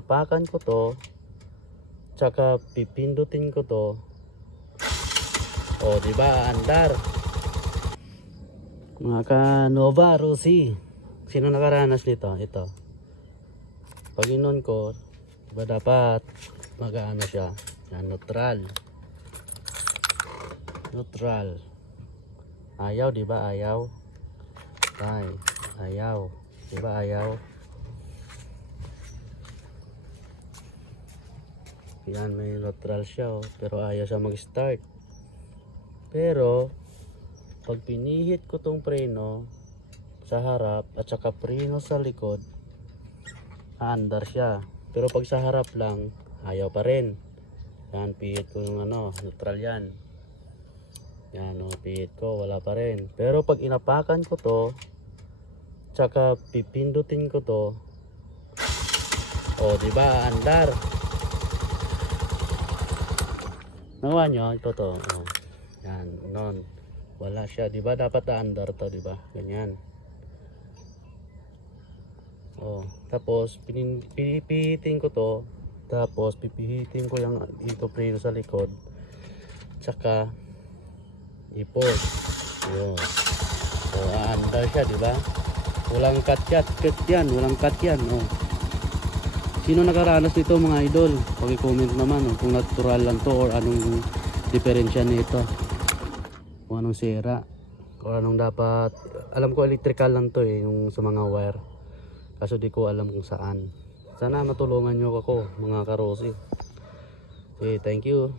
Pakan ko to, tsaka pipindutin ko to. O, diba, andar. Mga ka-Nova Rossi, sino nakaranas nito? Ito. Pag inon ko, diba dapat mag-ano siya? Yan, neutral. Neutral. Ayaw, diba? Ayaw. Ay, ayaw. Diba ayaw? Yan, may neutral siya, oh. Pero ayaw siya mag-start. Pero pag pinihit ko tong preno sa harap at saka preno sa likod, aandar siya. Pero pag sa harap lang, ayaw pa rin. Yan, pihit ko yung neutral yan. Yan, pihit ko, wala pa rin. Pero pag inapakan ko to, tsaka pipindutin ko to, o, diba, aandar. Nawa nyo, ito to. Oh. Yan, non. Wala siya, diba? Dapat aandar to, diba? Ganyan. Oh, tapos pipihitin ko to. Tapos pipihitin ko yung ito preno sa likod. Tsaka ipos. Yun. So, aandar siya, diba? Walang cut yan. Walang cut yan. Oh. Sino nakaranas nito mga idol? Paki-comment naman kung natural lang to or anong diferensya nito. Kung anong sira. Kung anong dapat. Alam ko electrical lang to yung sa mga wire. Kaso di ko alam kung saan. Sana matulungan nyo ako mga ka-Rossi. Okay, thank you.